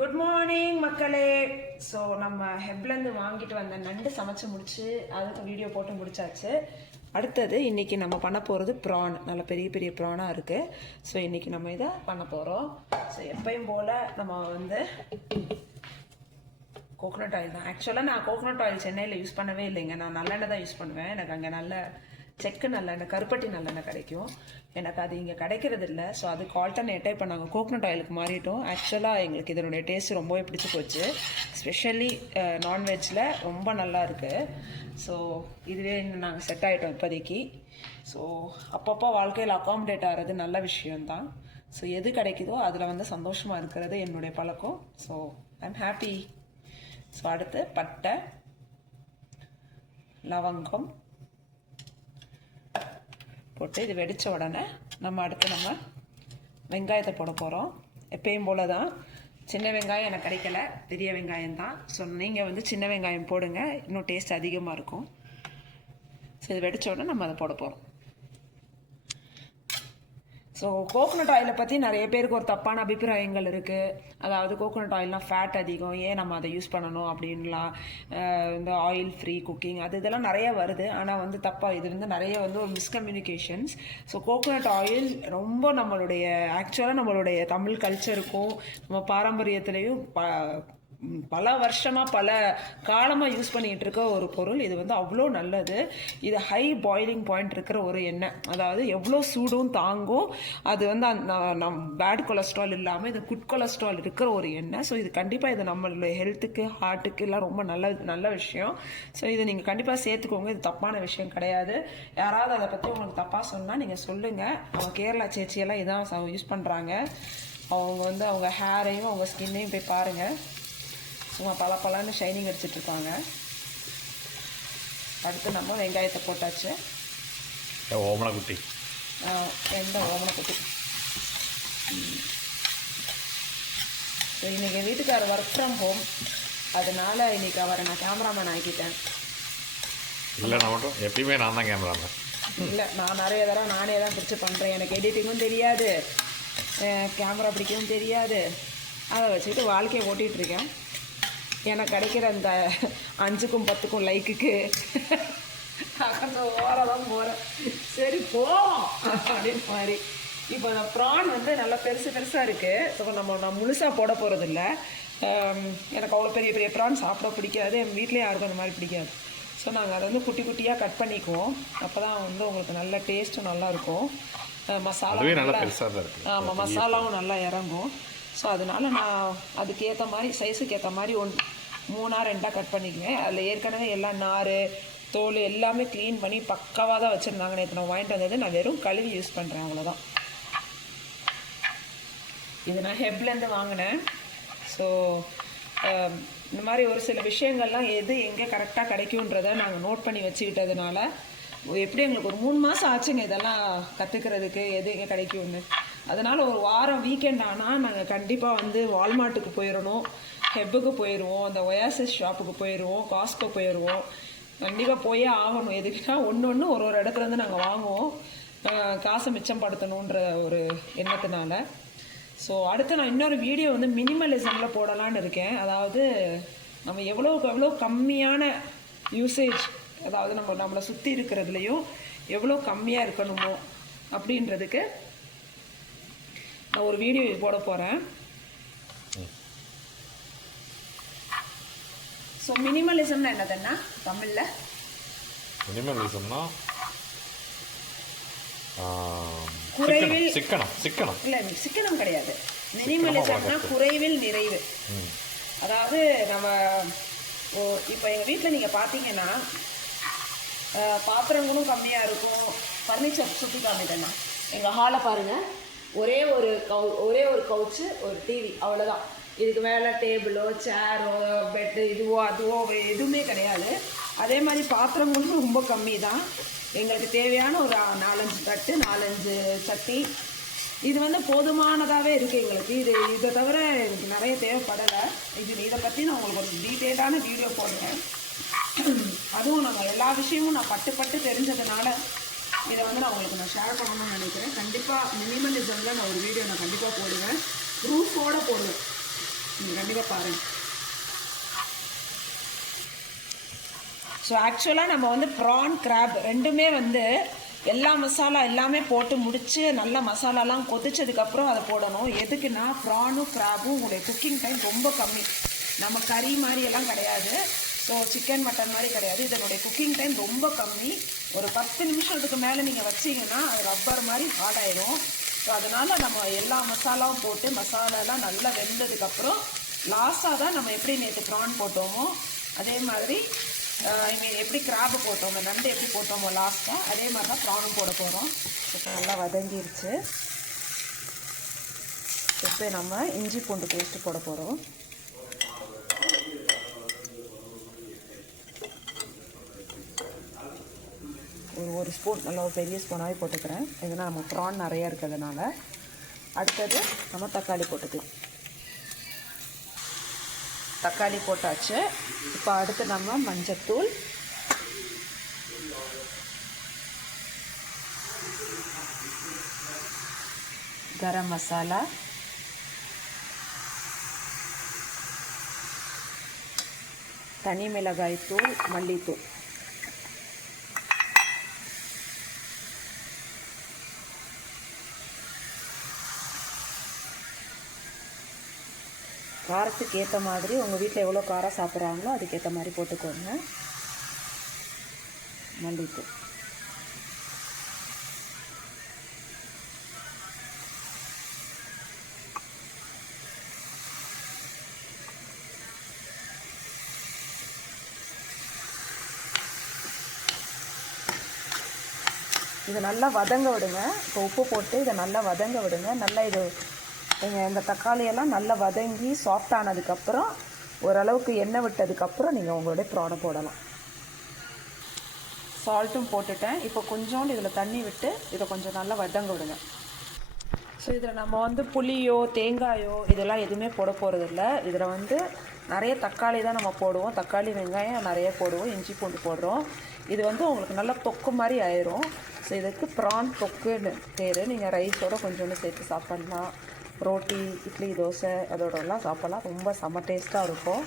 Good morning மக்களே. So நம்ம ஹெப்லேருந்து வாங்கிட்டு வந்த நண்டு சமைச்சு முடிச்சு அதுக்கு வீடியோ போட்டு முடிச்சாச்சு. அடுத்தது இன்றைக்கி நம்ம பண்ண போகிறது ப்ரான். நல்ல பெரிய பெரிய ப்ரானாக இருக்குது. ஸோ இன்றைக்கி நம்ம இதை பண்ண போகிறோம். ஸோ எப்பயும் போல் நம்ம கோகோனட் ஆயில் தான். ஆக்சுவலாக நான் கோகோனட் ஆயில் சென்னையில் யூஸ் பண்ணவே இல்லைங்க. நான் நல்லெண்ணெய் தான் யூஸ் பண்ணுவேன். எனக்கு அங்கே நல்ல செக்கு நல்லெண்ணெய், கருப்பட்டி நல்லெண்ணெய் கிடைக்கும். எனக்கு அது இங்கே கிடைக்கிறது இல்லை. ஸோ அதுக்கு ஆல்டர்னேட்டாக இப்போ நாங்கள் கோகோனட் ஆயிலுக்கு மாறிட்டோம். ஆக்சுவலாக எங்களுக்கு இதனுடைய டேஸ்ட் ரொம்பவே பிடிச்சி போச்சு. ஸ்பெஷலி நான்வெஜ்ஜில் ரொம்ப நல்லா இருக்குது. ஸோ இதுவே இன்னும் நாங்கள் செட் ஆகிட்டோம் இப்போதைக்கு. ஸோ அப்பப்போ வாழ்க்கையில் அக்காமடேட் ஆகிறது நல்ல விஷயம்தான். ஸோ எது கிடைக்குதோ அதில் சந்தோஷமாக இருக்கிறது என்னுடைய பழக்கம். So I'm happy. ஸோ அடுத்து பட்டை, லவங்கம் போட்டு இது வெடித்த உடனே நம்ம வெங்காயத்தை போட போகிறோம். எப்பயும் போல தான். சின்ன வெங்காயம் எனக்கு கிடைக்கல, பெரிய வெங்காயம் தான். ஸோ நீங்கள் சின்ன வெங்காயம் போடுங்க, இன்னும் டேஸ்ட் அதிகமாக இருக்கும். ஸோ இது வெடித்த உடனே நம்ம அதை போட போகிறோம். ஸோ கோகோனட் ஆயிலை பற்றி நிறைய பேருக்கு ஒரு தப்பான அபிப்பிராயங்கள் இருக்குது. அதாவது கோகோனட் ஆயில்னால் ஃபேட் அதிகம், ஏன் நம்ம அதை யூஸ் பண்ணணும் அப்படின்லாம். இந்த ஆயில் ஃப்ரீ குக்கிங் இதெல்லாம் நிறைய வருது. ஆனால் தப்பாக இது நிறைய ஒரு மிஸ்கம்யூனிகேஷன்ஸ். ஸோ கோகோனட் ஆயில் ரொம்ப ஆக்சுவலாக நம்மளுடைய தமிழ் கல்ச்சருக்கும் நம்ம பாரம்பரியத்துலேயும் பல வருஷமாக பல காலமாக யூஸ் பண்ணிகிட்டு இருக்க ஒரு பொருள். இது அவ்வளோ நல்லது. இது ஹை பாயிலிங் பாயிண்ட் இருக்கிற ஒரு எண்ணெய். அதாவது எவ்வளோ சூடும் தாங்கும். அது பேட் கொலஸ்ட்ரால் இல்லாமல் இது குட் கொலஸ்ட்ரால் இருக்கிற ஒரு எண்ணெய். ஸோ இது கண்டிப்பாக இது நம்மளுடைய ஹெல்த்துக்கு, ஹார்ட்டுக்கு எல்லாம் ரொம்ப நல்ல விஷயம். ஸோ இது நீங்கள் கண்டிப்பாக சேர்த்துக்கோங்க. இது தப்பான விஷயம் கிடையாது. யாராவது அதை பற்றி உங்களுக்கு தப்பாக சொன்னால் நீங்கள் சொல்லுங்கள். அவங்க கேரளா சேச்சியெல்லாம் இதான் யூஸ் பண்ணுறாங்க. அவங்க அவங்க ஹேரையும் அவங்க ஸ்கின்னையும் போய் பாருங்கள். சும்மா பலன்னு ஷைனிங் அடிச்சிட்ருக்காங்க. அடுத்து நம்ம வெங்காயத்தை போட்டாச்சு. ஓமனக்குட்டி ஓமனக்குட்டி. ஸோ இன்றைக்கி என் வீட்டுக்காரர் ஒர்க் ஃப்ரம் ஹோம். அதனால் இன்றைக்கி அவரை நான் கேமராமேன் ஆக்கிட்டேன். இல்லை, நான் மட்டும் எப்பயுமே நான் தான் கேமராமேன். இல்லை, நான் நிறைய தடவை நானே தான் பிடிச்சி பண்ணுறேன். எனக்கு எடிட்டிங்கும் தெரியாது, கேமரா பிடிக்கவும் தெரியாது. அதை வச்சுக்கிட்டு வாழ்க்கையை ஓட்டிகிட்ருக்கேன். எனக்கு கிடைக்கிற அந்த 5க்கும் 10க்கும் லைக்குக்கு அந்த ஓரதான் போகிறேன். சரி போவோம் அப்படின்னு மாதிரி. இப்போ அந்த ப்ரான் நல்லா பெருசாக இருக்குது. ஸோ நான் முழுசாக போட போகிறதில்ல. எனக்கு அவ்வளோ பெரிய பெரிய ப்ரான் சாப்பிட பிடிக்காது. என் வீட்லேயும் யாருக்கும் அந்த மாதிரி பிடிக்காது. ஸோ நாங்கள் அதை குட்டி குட்டியாக கட் பண்ணிக்குவோம். அப்போ தான் உங்களுக்கு நல்ல டேஸ்ட்டும் நல்லாயிருக்கும். மசாலா ஆமாம், மசாலாவும் நல்லா இறங்கும். ஸோ அதனால் நான் அதுக்கேற்ற மாதிரி சைஸுக்கு ஏற்ற மாதிரி 3-2 கட் பண்ணிக்குவேன். அதில் ஏற்கனவே எல்லாம் நார், தோல் எல்லாமே க்ளீன் பண்ணி பக்காவாக தான் வச்சுருந்தாங்க. நேற்று நான் வாங்கிட்டு வந்தது. நான் வெறும் கழுவி யூஸ் பண்ணுறேன், அவ்வளோதான். இது நான் ஹெப்லேருந்து வாங்கினேன். ஸோ இந்த மாதிரி ஒரு சில விஷயங்கள்லாம் எது எங்கே கரெக்டாக கிடைக்குன்றதை நாங்கள் நோட் பண்ணி வச்சுக்கிட்டதுனால எப்படி எங்களுக்கு ஒரு 3 மாதம் ஆச்சுங்க இதெல்லாம் கற்றுக்கிறதுக்கு, எது எங்கே கிடைக்கும்னு. அதனால் ஒரு வாரம் வீக்கெண்ட் ஆனால் நாங்கள் கண்டிப்பாக வால்மார்ட்டுக்கு போயிடணும், ஹெப்புக்கு போயிடுவோம், அந்த ஒயாசிஸ் ஷாப்புக்கு போயிடுவோம், காஸ்கோ போயிடுவோம். கண்டிப்பாக போயே ஆகணும். எதுக்குன்னா ஒன்று ஒரு இடத்துலேருந்து நாங்கள் வாங்குவோம், காசை மிச்சப்படுத்தணுன்ற ஒரு எண்ணத்தினால. ஸோ அடுத்து நான் இன்னொரு வீடியோ மினிமலிசமில் போடலான்னு இருக்கேன். அதாவது நம்ம எவ்வளோக்கு எவ்வளோ கம்மியான யூசேஜ், அதாவது நம்மளை சுற்றி இருக்கிறதுலையும் எவ்வளோ கம்மியாக இருக்கணுமோ அப்படின்றதுக்கு நான் ஒரு வீடியோ போட போகிறேன். ஸோ மினிமலிசம்னா என்னதுன்னா தமிழில் மினிமலிசம்னா குறைவில் சிக்கனம் இல்லை, சிக்கனம் கிடையாது. மினிமலிசம்னா குறைவில் நிறைவு. அதாவது நம்ம இப்போ எங்கள் வீட்டில் நீங்கள் பார்த்தீங்கன்னா பாத்திரங்களும் கம்மியாக இருக்கும். ஃபர்னிச்சர் சுற்றி காமிட்டேன்னா எங்கள் ஹாலை பாருங்கள். ஒரே ஒரு கவுச்சு, ஒரு டிவி, அவ்வளோதான். இதுக்கு மேலே டேபிளோ சேரோ பெட்டு இதுவோ அதுவோ எதுவுமே கிடையாது. அதே மாதிரி பாத்திரங்களும் ரொம்ப கம்மி தான். எங்களுக்கு தேவையான ஒரு 4-5 தட்டு, 4-5 சட்டி, இது போதுமானதாகவே இருக்குது எங்களுக்கு. இதை தவிர எனக்கு நிறைய தேவைப்படலை. இதை பற்றி நான் உங்களுக்கு ஒரு டீட்டெயிலான வீடியோ போடுறேன். அதுவும் நாங்கள் எல்லா விஷயமும் நான் பட்டு தெரிஞ்சதுனால இதை நான் உங்களுக்கு ஷேர் பண்ணணும்னு நினைக்கிறேன். கண்டிப்பாக மினிமலிசமில் நான் ஒரு வீடியோ கண்டிப்பாக போடுவேன், ப்ரூஃபோடு போடுவேன். நீங்கள் கண்டிப்பாக பாருங்கள். ஸோ ஆக்சுவலாக நம்ம வந்து ப்ரான் கிராப் ரெண்டுமே வந்து எல்லா மசாலா எல்லாமே போட்டு முடித்து நல்லா மசாலாலாம் கொதிச்சதுக்கப்புறம் அதை போடணும். எதுக்குன்னா ப்ரானும் கிராபும் உங்களுடைய குக்கிங் டைம் ரொம்ப கம்மி. நம்ம கறி மாதிரி எல்லாம் கிடையாது. ஸோ சிக்கன் மட்டன் மாதிரி கிடையாது. இதனுடைய குக்கிங் டைம் ரொம்ப கம்மி. ஒரு 10 நிமிஷத்துக்கு மேலே நீங்கள் வச்சிங்கன்னா அது ரப்பர் மாதிரி ஹார்ட் ஆயிடும். ஸோ அதனால் நம்ம எல்லா மசாலாவும் போட்டு மசாலாலாம் நல்லா வெந்ததுக்கப்புறம் லாஸ்ட்டாக தான் நம்ம எப்படி நேற்று ப்ரான் போட்டோமோ அதே மாதிரி எப்படி கிராபு போட்டோமோ நண்டு எப்படி போட்டோமோ லாஸ்ட்டாக அதே மாதிரி தான் ப்ரானும் போட போகிறோம். இப்போ நல்லா வதங்கிருச்சு. இப்போ நம்ம இஞ்சி பூண்டு பேஸ்ட்டு போட போகிறோம். ஒரு ஸ்பூன், நல்லா ஒரு பெரிய ஸ்பூனாகவே போட்டுக்கிறேன். ஏன்னா நம்ம ப்ரான் நிறையா இருக்கிறதுனால. அடுத்தது நம்ம தக்காளி போட்டுக்கலாம். தக்காளி போட்டாச்சு. இப்போ அடுத்து நம்ம மஞ்சத்தூள், கரம் மசாலா, தனி மிளகாய் தூள், மல்லித்தூள். காரத்துக்கு ஏற்ற மாதிரி உங்கள் வீட்டில் எவ்வளோ காரம் சாப்பிட்றாங்களோ அதுக்கேற்ற மாதிரி போட்டுக்கோங்க. மல்லித்தூள். இதை நல்லா வதங்க விடுங்க. இப்போ உப்பு போட்டு இதை நல்லா வதங்க விடுங்க. நல்லா இது இந்த தக்காளியெல்லாம் நல்லா வதங்கி சாஃப்ட் ஆனதுக்கப்புறம் ஓரளவுக்கு எண்ணெய் விட்டதுக்கப்புறம் நீங்கள் உங்களுடைய ப்ரானை போடலாம். சால்ட்டும் போட்டுட்டேன். இப்போ கொஞ்சோண்டு இதில் தண்ணி விட்டு இதை கொஞ்சம் நல்லா வதங்க விடுங்க. ஸோ இதில் நம்ம வந்து புளியோ தேங்காயோ இதெல்லாம் எதுவுமே போட போகிறதில்ல. இதில் வந்து நிறைய தக்காளி தான் நம்ம போடுவோம். தக்காளி வெங்காயம் நிறைய போடுவோம். இஞ்சி பூண்டு போடுறோம். இது வந்து உங்களுக்கு நல்லா தொக்கு மாதிரி ஆயிரும். ஸோ இதுக்கு ப்ரான் தொக்குன்னு பேர். நீங்கள் ரைஸோடு கொஞ்சோண்டு சேர்த்து சாப்பிட்லாம். ரோட்டி, இட்லி, தோசை அதோடலாம் சாப்பிட்லாம். ரொம்ப செம்ம டேஸ்ட்டாக இருக்கும்.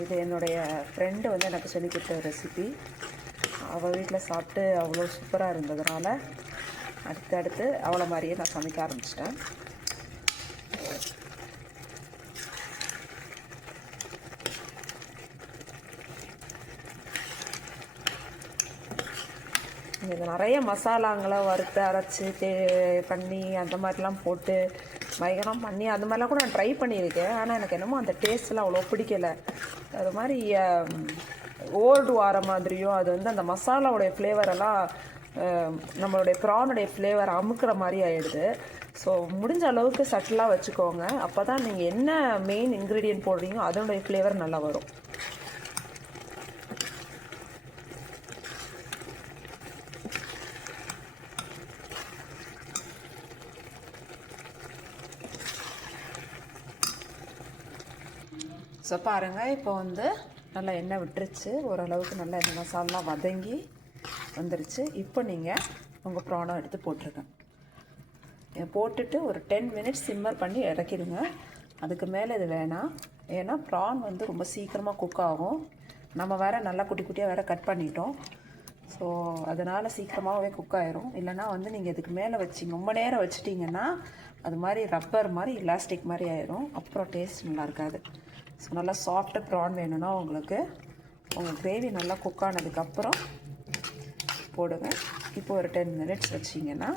இது என்னுடைய ஃப்ரெண்டு வந்து எனக்கு சொல்லி கொடுத்த ரெசிபி. அவள் வீட்டில் சாப்பிட்டு அவ்வளோ சூப்பராக இருந்ததுனால அடுத்தடுத்து அவளை மாதிரியே நான் சமைக்க ஆரம்பிச்சிட்டேன். இது நிறைய மசாலாங்களை வறுத்து அரைச்சி பண்ணி அந்த மாதிரிலாம் போட்டு பயங்கரம் பண்ணி அந்த மாதிரிலாம் கூட நான் ட்ரை பண்ணியிருக்கேன். ஆனால் எனக்கு என்னமோ அந்த டேஸ்ட்லாம் அவ்வளோ பிடிக்கலை. அது மாதிரி ஓல்டு வார மாதிரியும் அது வந்து அந்த மசாலாவுடைய ஃப்ளேவரெல்லாம் நம்மளுடைய ப்ரானுடைய ஃப்ளேவர் அமுக்கிற மாதிரி ஆகிடுது. ஸோ முடிஞ்ச அளவுக்கு சட்டிலாக வச்சுக்கோங்க. அப்போ தான் நீங்கள் என்ன மெயின் இன்க்ரீடியன்ட் போடுறீங்களோ அதனுடைய ஃப்ளேவர் நல்லா வரும். ஸோ பாருங்கள், இப்போ வந்து நல்லா எண்ணெய் விட்டுருச்சு. ஓரளவுக்கு நல்லா இந்த மசாலாலாம் வதங்கி வந்துருச்சு. இப்போ நீங்கள் உங்கள் ப்ரானை எடுத்து போட்டுருங்க. போட்டுட்டு ஒரு 10 மினிட்ஸ் சிம்மர் பண்ணி இறக்கிடுங்க. அதுக்கு மேலே இது வேணாம். ஏன்னா ப்ரான் வந்து ரொம்ப சீக்கிரமாக குக் ஆகும். நம்ம வேறு நல்லா குட்டி குட்டியாக வேறு கட் பண்ணிட்டோம். ஸோ அதனால் சீக்கிரமாகவே குக் ஆயிரும். இல்லைனா வந்து நீங்கள் இதுக்கு மேலே வச்சு ரொம்ப நேரம் வச்சிட்டிங்கன்னா அது மாதிரி ரப்பர் மாதிரி எலாஸ்டிக் மாதிரி ஆயிரும். அப்புறம் டேஸ்ட் நல்லா இருக்காது. ஸோ நல்லா சாஃப்ட்டு ப்ரான் வேணும்னா உங்களுக்கு உங்கள் கிரேவி நல்லா குக் ஆனதுக்கப்புறம் போடுங்க. இப்போ ஒரு 10 மினிட்ஸ் வச்சிங்கன்னா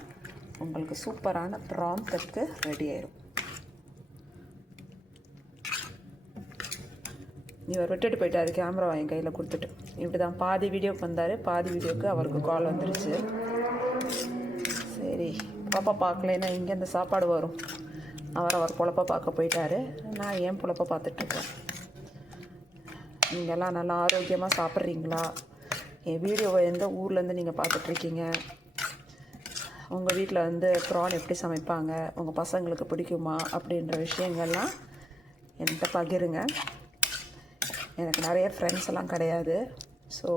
உங்களுக்கு சூப்பரான ப்ரான் தொக்கு ரெடி ஆயிரும். இவர் விட்டுட்டு போயிட்டாரு கேமரா என் கையில் கொடுத்துட்டு. இப்படி தான் பாதி வீடியோக்கு வந்தார். பாதி வீடியோக்கு அவருக்கு கால் வந்துருச்சு. சரி பாப்பா பார்க்கலைன்னா இங்கே அந்த சாப்பாடு வரும். அவர் பொழப்ப பார்க்க போயிட்டாரு. நான் ஏன் பொழப்ப பார்த்துட்ருக்கேன். நீங்கள்லாம் நல்லா ஆரோக்கியமாக சாப்பிட்றீங்களா? என் வீடியோவை எந்த ஊர்லேருந்து நீங்கள் பார்த்துட்ருக்கீங்க? உங்கள் வீட்டில் வந்து ப்ரான் எப்படி சமைப்பாங்க? உங்கள் பசங்களுக்கு பிடிக்குமா? அப்படின்ற விஷயங்கள்லாம் என்கிட்ட பகிருங்க. எனக்கு நிறைய ஃப்ரெண்ட்ஸ் எல்லாம் கிடையாது. ஸோ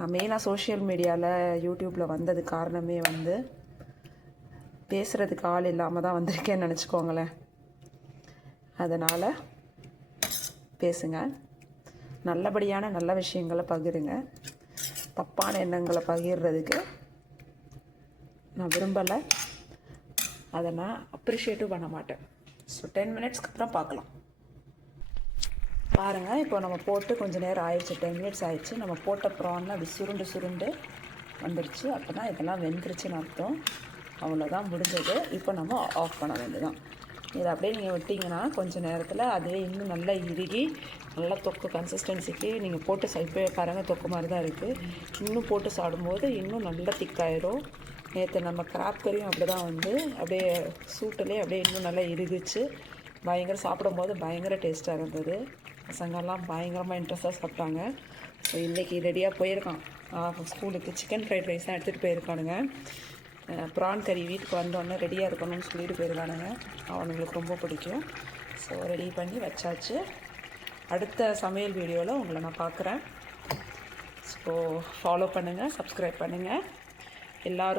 நான் மெயினாக சோஷியல் மீடியாவில் யூடியூப்பில் வந்தது காரணமே வந்து பேசுகிறதுக்கு ஆள் இல்லாமல் தான் வந்திருக்கேன்னு நினச்சிக்கோங்களேன். அதனால் பேசுங்க, நல்லபடியான நல்ல விஷயங்களை பகிருங்க. தப்பான எண்ணங்களை பகிர்றதுக்கு நான் விரும்பலை, அதை நான் அப்ரிஷியேட்டும் பண்ண மாட்டேன். ஸோ 10 மினிட்ஸ்க்கு அப்புறம் பார்க்கலாம். பாருங்கள், இப்போ நம்ம போட்டு கொஞ்சம் நேரம் ஆயிடுச்சு, 10 மினிட்ஸ் ஆயிடுச்சு. நம்ம போட்ட ப்ரான் அப்படி சுருண்டு வந்துடுச்சு. அப்போ தான் இதெல்லாம் வெந்துருச்சுன்னு அர்த்தம். அவ்வளோதான், முடிஞ்சது. இப்போ நம்ம ஆஃப் பண்ண வேண்டியதான். இதை அப்படியே நீங்கள் விட்டிங்கன்னா கொஞ்சம் நேரத்தில் அதுவே இன்னும் நல்லா இறுகி நல்லா தொக்கு கன்சிஸ்டன்சிக்கு நீங்கள் போட்டு இப்போ பாருங்கள் தொக்கு மாதிரி தான் இருக்குது. இன்னும் போட்டு சாப்பிடும்போது இன்னும் நல்லா திக்காயிரும். நேற்று நம்ம கிராப் கறியும் அப்படி தான் வந்து அப்படியே சூட்டிலே அப்படியே இன்னும் நல்லா இறுகிச்சு. சாப்பிடும்போது பயங்கர டேஸ்ட்டாக இருந்தது. பசங்கள்லாம் பயங்கரமாக இன்ட்ரெஸ்ட்டாக சாப்பிட்டாங்க. ஸோ இன்றைக்கி ரெடியாக போயிருக்கான் ஸ்கூலுக்கு. சிக்கன் ஃப்ரைட் ரைஸ் தான் எடுத்துகிட்டு போயிருக்கானுங்க. ப்ரான் கறி வீட்டுக்கு வந்தோடனே ரெடியாக இருக்கணும்னு சொல்லிட்டு போயிருக்கானுங்க. அவனுங்களுக்கு ரொம்ப பிடிக்கும். ஸோ ரெடி பண்ணி வச்சாச்சு. அடுத்த சமையல் வீடியோவில் உங்களை நான் பார்க்குறேன். ஸோ ஃபாலோ பண்ணுங்கள், சப்ஸ்கிரைப் பண்ணுங்கள். எல்லோரும்